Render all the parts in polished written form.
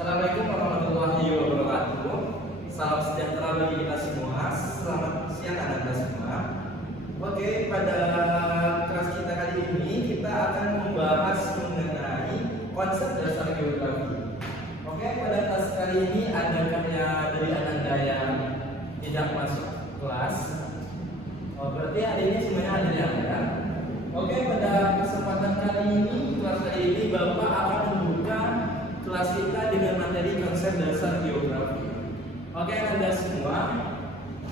Assalamualaikum warahmatullahi wabarakatuh. Salam sejahtera bagi kita semua. Selamat siang anak-anak semua. Oke, pada kelas kita kali ini kita akan membahas mengenai konsep dasar geografi. Oke, pada kelas kali ini ada karya dari Ananda yang tidak masuk kelas. Berarti hari ini semuanya ada yang kan? Oke, pada kesempatan kali ini, kelas kali ini Bapak akan membuka kelas kita dengan materi konsep dasar geografi. Oke, Anda semua,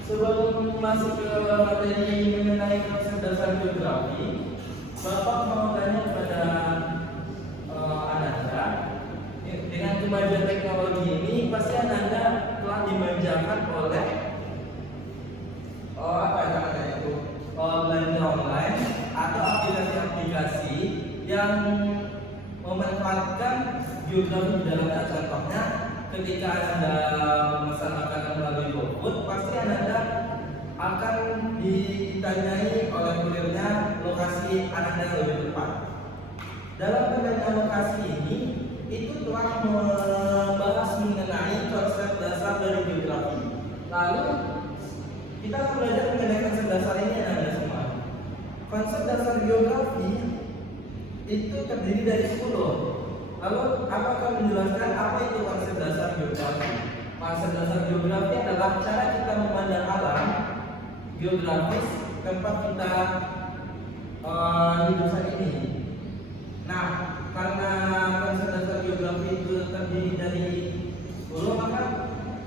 sebelum masuk ke materi mengenai konsep dasar geografi, Bapak mau tanya kepada Ananda, dengan kemajuan teknologi ini pasti Ananda telah dimanjakan oleh apa namanya itu belanja online atau aplikasi-aplikasi yang memanfaatkan geografi di dalamnya. Contohnya ketika Anda memesan makanan melalui GoFood, pasti Anda akan ditanyai oleh kurirnya lokasi Anda yang lebih tepat. Dalam pertanyaan lokasi ini itu telah membahas mengenai konsep dasar dari geografi. Lalu kita akan belajar mengenai konsep dasar ini Anda semua. Konsep dasar geografi itu terdiri dari 10. Lalu aku akan menjelaskan apa itu konsep dasar geografi. Konsep dasar geografi adalah cara kita memandang alam geografis tempat kita hidup saat ini. Nah, karena konsep dasar geografi itu terdiri dari 10, maka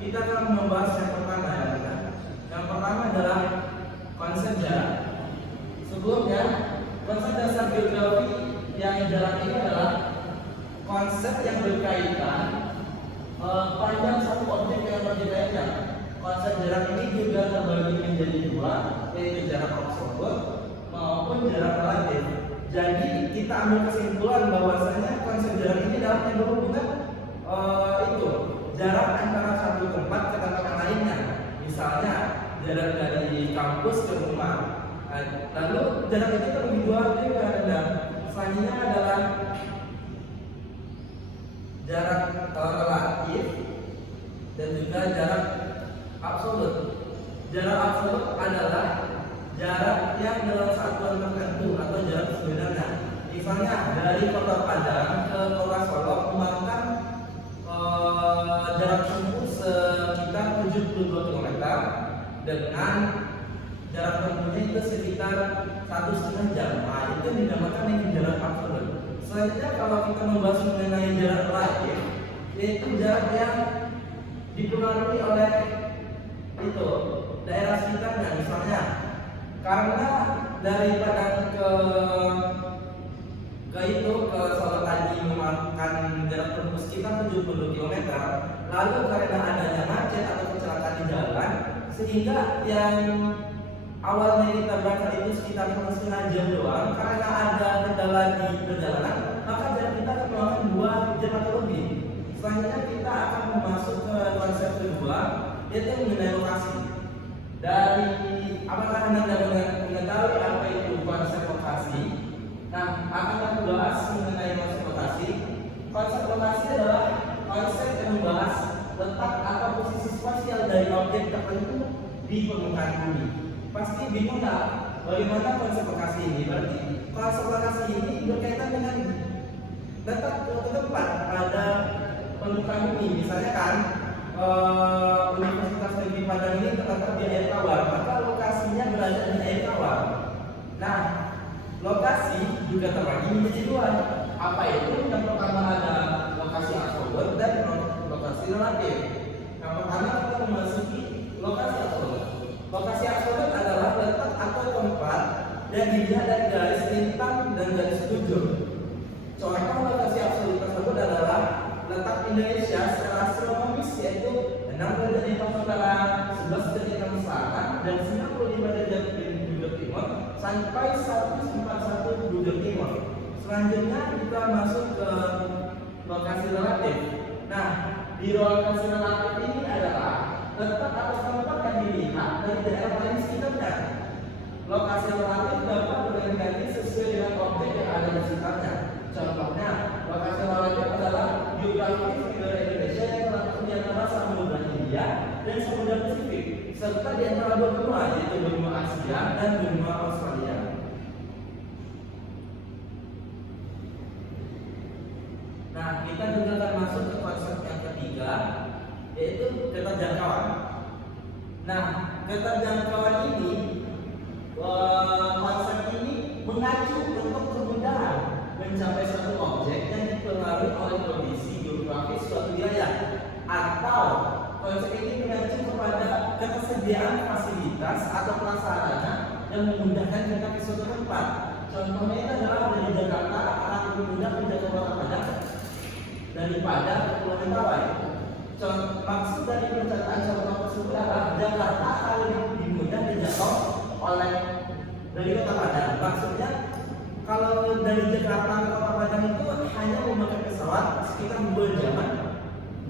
kita akan membahas yang pertama ya. Yang pertama adalah konsep jarak. Sebelumnya, konsep dasar geografi yang jarak ini adalah konsep yang berkaitan panjang satu objek dengan objek lainnya. Konsep jarak ini juga terbagi menjadi dua, yaitu jarak absolut maupun jarak relatif. Jadi kita ambil kesimpulan bahwasanya konsep jarak ini dapat yang berhubungan itu jarak antara satu tempat ke tempat yang lainnya. Misalnya jarak dari kampus ke rumah. Lalu jarak itu terbagi dua juga. Selanjutnya adalah jarak relatif dan juga jarak absolut. Jarak absolut adalah jarak yang dalam satuan tertentu atau jarak sebenarnya. Misalnya dari Kota Padang ke Kota Solo memakan jarak tempuh sekitar 72 km dengan jarak tempuhnya itu sekitar 1,5 jam. Nah, itu dinamakan dengan jarak absolut. Selanjutnya kalau kita membahas mengenai jarak relatif, yaitu jarak yang dipengaruhi oleh itu daerah sekitarnya. Misalnya karena dari Padang ke Solo tadi memakan jarak tempuh sekitar 72 km, lalu karena adanya macet atau kecelakaan di jalan, sehingga yang awalnya kita berangkat itu sekitar 1,5 jam doang, karena ada kendala di perjalanan, maka jarak kita akan memakan 2 jam atau lebih. Selanjutnya kita akan masuk ke konsep kedua, yaitu mengenai lokasi. Dari apakah Anda mengetahui apa itu konsep lokasi? Nah, akan kita bahas mengenai konsep lokasi. Konsep lokasi adalah konsep yang membahas letak atau posisi spasial dari objek tertentu di permukaan bumi. Pasti bingung nggak bagaimana konsep lokasi ini? Berarti konsep lokasi ini berkaitan dengan letak tempat pada permukaan bumi. Misalnya kan Universitas Negeri Padang ini terletak di air tawar, maka lokasinya berada di air tawar. Nah, lokasi juga terbagi menjadi dua. Apa itu? Yang pertama ada lokasi absolut dan lokasi relatif. Yang pertama kita memasuki lokasi absolut. Lokasi absolut adalah letak atau tempat yang dilihat dari garis lintang dan garis tujur. Contoh lokasi absolut tersebut adalah letak Indonesia secara astronomis, yaitu 6 derajat lintang utara, 11 derajat lintang selatan, dan 95 derajat bujur timur sampai 141 bujur timur. Selanjutnya kita masuk ke lokasi relatif. Nah, di lokasi relatif ini adalah letak atau tempat yang dilihat dari daerah lain sekitarnya. Lokasi relatif dapat berganti sesuai dengan objek yang ada di sekitarnya. Contohnya, lokasi relatif adalah geografis negara Indonesia India dan Samudra Pasifik, serta di antara dua benua, yaitu benua Asia dan benua Australia. Nah, kita juga akan masuk ke konsep yang ketiga, yaitu keterjangkauan. Nah, keterjangkauan ini, konsep ini mengacu untuk kemudahan mencapai suatu objek yang dipengaruhi oleh kondisi geografis suatu wilayah, atau konsep ini mengacu kepada ketersediaan fasilitas atau prasarana yang memudahkan kita ke suatu tempat. Contohnya itu adalah dari Jakarta akan lebih mudah menjangkau Kota Padang daripada Pulau Mentawai. Maksud dari pernyataan contoh tersebut adalah Jakarta akan lebih mudah dijangkau oleh dari Kota Padang. Maksudnya kalau dari Jakarta ke Kota Padang itu hanya memakai pesawat sekitar 2 jam.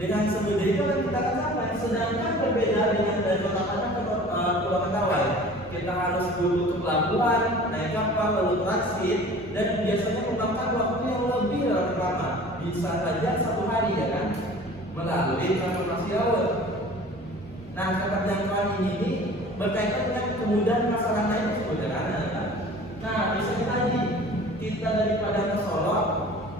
Dengan semudah itu kita akan sampai. Sedangkan berbeda dengan dari Kota Padang ke Pulau Mentawai, kita harus dulu ke pelabuhan, naik kapal, lalu transit, dan biasanya memakan waktu yang lebih lama, bisa saja 1 hari, ya kan, melalui transportasi laut. Nah, keterjangkauan ini berkaitan dengan kemudahan prasarana itu sederhana. Nah, misalnya tadi kita dari Padang ke Solo,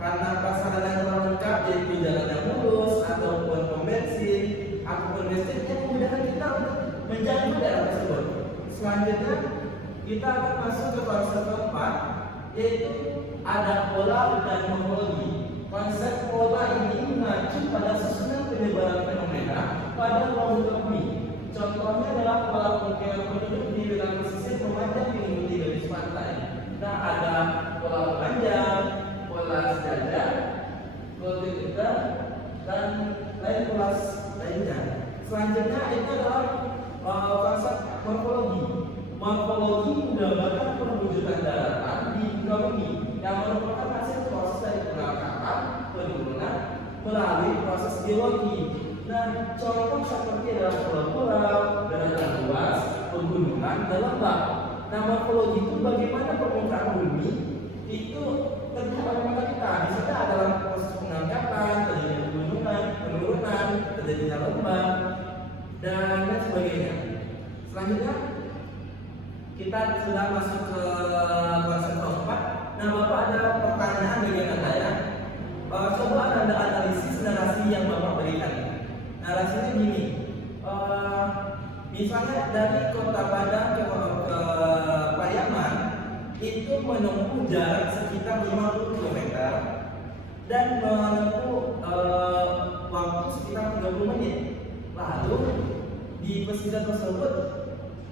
karena prasarana yang lengkap yaitu jalan yang mulus ataupun pom bensin ataupun listrik yang memudahkan kita untuk menjangkau daerah tersebut. Selanjutnya kita akan masuk ke konsep keempat, yaitu ada pola dan morfologi. Konsep pola ini mengacu pada susunan penyebaran fenomena pada ruang bumi. Contohnya adalah pola pemukiman penduduk di wilayah pesisir memanjang mengikuti garis pantai. Nah, ada pola memanjang, pola sejajar, vertikal, dan lain pola lainnya. Selanjutnya itu adalah konsep morfologi. Morfologi menggambarkan perwujudan daratan di muka bumi yang merupakan hasil proses dari pengangkatan, penurunan melalui proses geologi. Nah, contoh seperti adalah pulau-pulau, daratan luas, pegunungan, dan lembah. Nah, morfologi itu bagaimana permukaan bumi itu terlihat oleh mata kita. Misalnya adalah proses pengangkatan, terjadinya pegunungan, penurunan, terjadinya lembah, dan lain sebagainya. Selanjutnya kita sudah masuk ke konsep keempat. Nah, Bapak ada pertanyaan bagi Anda ya. Coba Anda analisis narasi yang Bapak berikan. Narasinya gini. Misalnya dari Kota Padang ke Pariaman itu menempuh jarak sekitar 50 km dan menempuh waktu sekitar 30 menit. Lalu di pesisir tersebut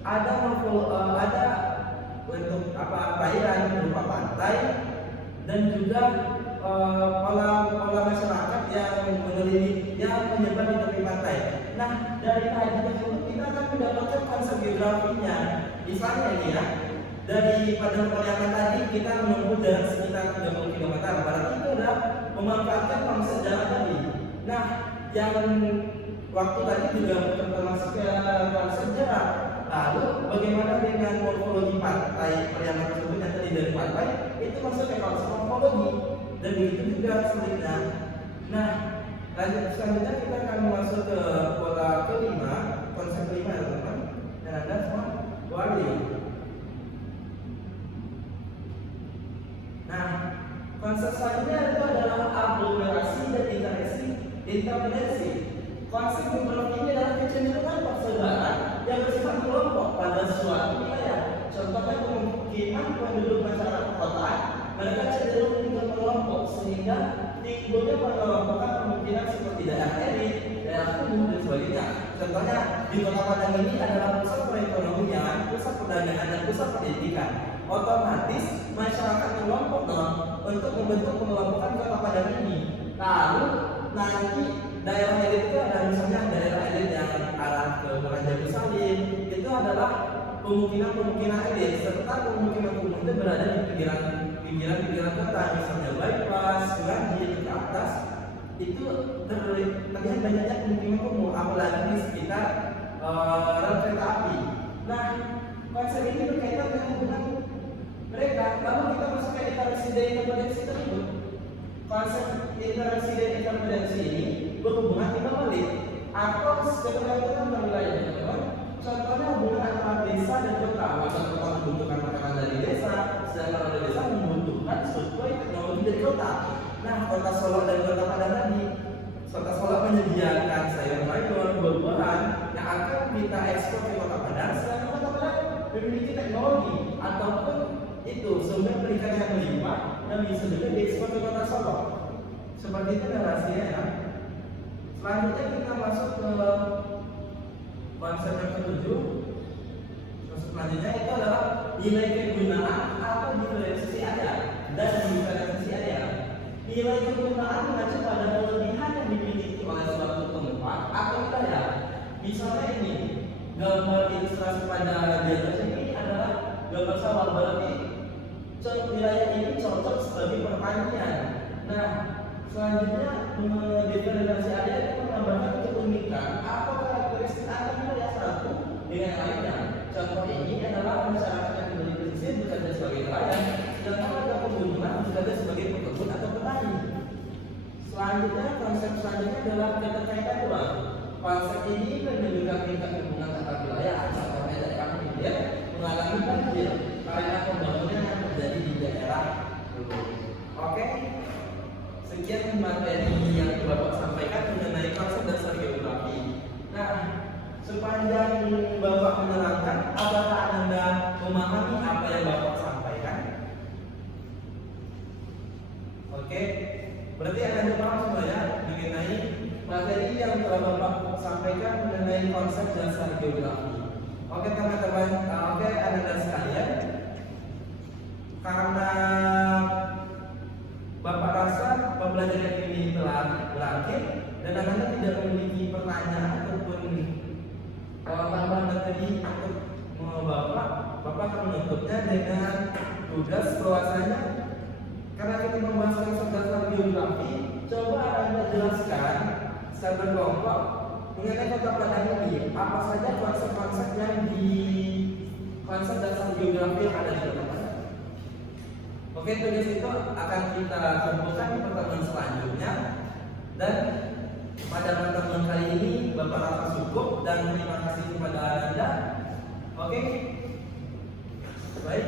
ada bentuk perairan berupa pantai dan juga pola masyarakat yang mengelilingi yang menyebar di tepi pantai. Nah, dari tadi tersebut kita akan mendapatkan konsep geografinya. Misalnya ini ya, dari Padang Pariaman tadi kita menempuh jarak sekitar 30 km. Berarti itu adalah memanfaatkan konsep jarak tadi. Nah, yang waktu tadi juga termasuk konsep jarak. Lalu bagaimana dengan morfologi pantai Pariaman tersebut yang tadi dari pantai itu masuk ke konsep morfologi dan begitu juga sebaliknya. Nah, selanjutnya kita akan masuk ke pola kelima, konsep kelima ya teman-teman. Dan Anda semua wali. Nah, konsep selanjutnya itu adalah aglomerasi dan intervensi. Konsep geografi ini adalah kecenderungan persebaran yang bersifat kelompok pada suatu wilayah. Contohnya kemungkinan penduduk masyarakat kota, mereka cenderung untuk kelompok sehingga timbulnya pengelompokan kemungkinan seperti daerah elit, daerah kumuh dan sebagainya. Contohnya di Kota Padang ini adalah pusat perekonomian, pusat perdagangan dan pusat pendidikan. Otomatis masyarakat kelompok untuk membentuk pengelompokan Kota Padang ini. Lalu nanti daerah elit itu ada misalnya daerah elit yang arah ke Raja Salim, itu adalah pemukiman elit serta pemukiman itu berada di pinggiran kota, misalnya bypass, Suranji ke atas itu terlihat banyaknya pemukiman kumuh, apalagi di sekitar rel kereta api. Nah, konsep ini berkaitan dengan hubungan mereka. Lalu kita masuk ke interaksi dan intervensi tersebut. Konsep interaksi dan intervensi ini berhubungan dengan balik. atau ketergantungan berwilayah, teman-teman. Contohnya hubungan antara desa dan kota. Maka kota membutuhkan makanan dari desa, sedangkan orang desa membutuhkan suplai teknologi dari kota. Nah, kota Solo dan kota Padang tadi, kota Solo menyediakan sayur-mayur, buah-buahan yang akan kita ekspor ke kota Padang, sedangkan kota Padang memiliki teknologi ataupun itu sumber perikanan yang melimpah dan bisa juga diekspor ke kota Solo. Seperti itu narasinya ya. Selanjutnya kita masuk ke konsep yang ketujuh. Selanjutnya itu adalah nilai kegunaan atau diferensiasi area dan diferensiasi area. Nilai kegunaan mengacu pada kelebihan yang dimiliki oleh suatu tempat atau wilayah. Misalnya ini gambar ilustrasi pada di atas ini adalah gambar sawah, berarti wilayah ini cocok sebagai pertanian. Nah, selanjutnya diferensiasi area itu menambahkan keunikan atau karakteristik antara wilayah satu dengan lainnya. Contoh ini adalah masyarakat yang memiliki pesisir bekerja sebagai nelayan, sedangkan warga pegunungan bekerja sebagai pekebun atau petani. Selanjutnya, konsep selanjutnya adalah keterkaitan ruang. Konsep ini menunjukkan tingkat hubungan antar wilayah. Contohnya daerah hilir mengalami banjir karena pembangunan yang terjadi di daerah dulu. Oke, sekian materi yang Bapak sampaikan mengenai konsep dasar geografi. Nah, sepanjang Bapak menerangkan, apakah Anda memahami apa yang Bapak sampaikan? Oke, berarti Anda paham semuanya mengenai materi yang telah Bapak sampaikan mengenai konsep dasar geografi. Oke teman-teman, oke Anda sekalian, karena Bapak rasa pembelajaran ini telah berakhir dan Anda tidak memiliki pertanyaan ataupun tambahan materi untuk Bapak akan menutupnya dengan tugas bahwasanya karena kita membahas konsep dasar geografi, coba Anda jelaskan secara berkelompok mengenai kota Padang ini apa saja konsep-konsep yang di konsep dasar geografi yang ada di kota Padang. Oke, tugas itu akan kita kumpulkan di pertemuan selanjutnya dan pada pertemuan kali ini Bapak rasa cukup dan terima kasih kepada Anda. Oke, baik.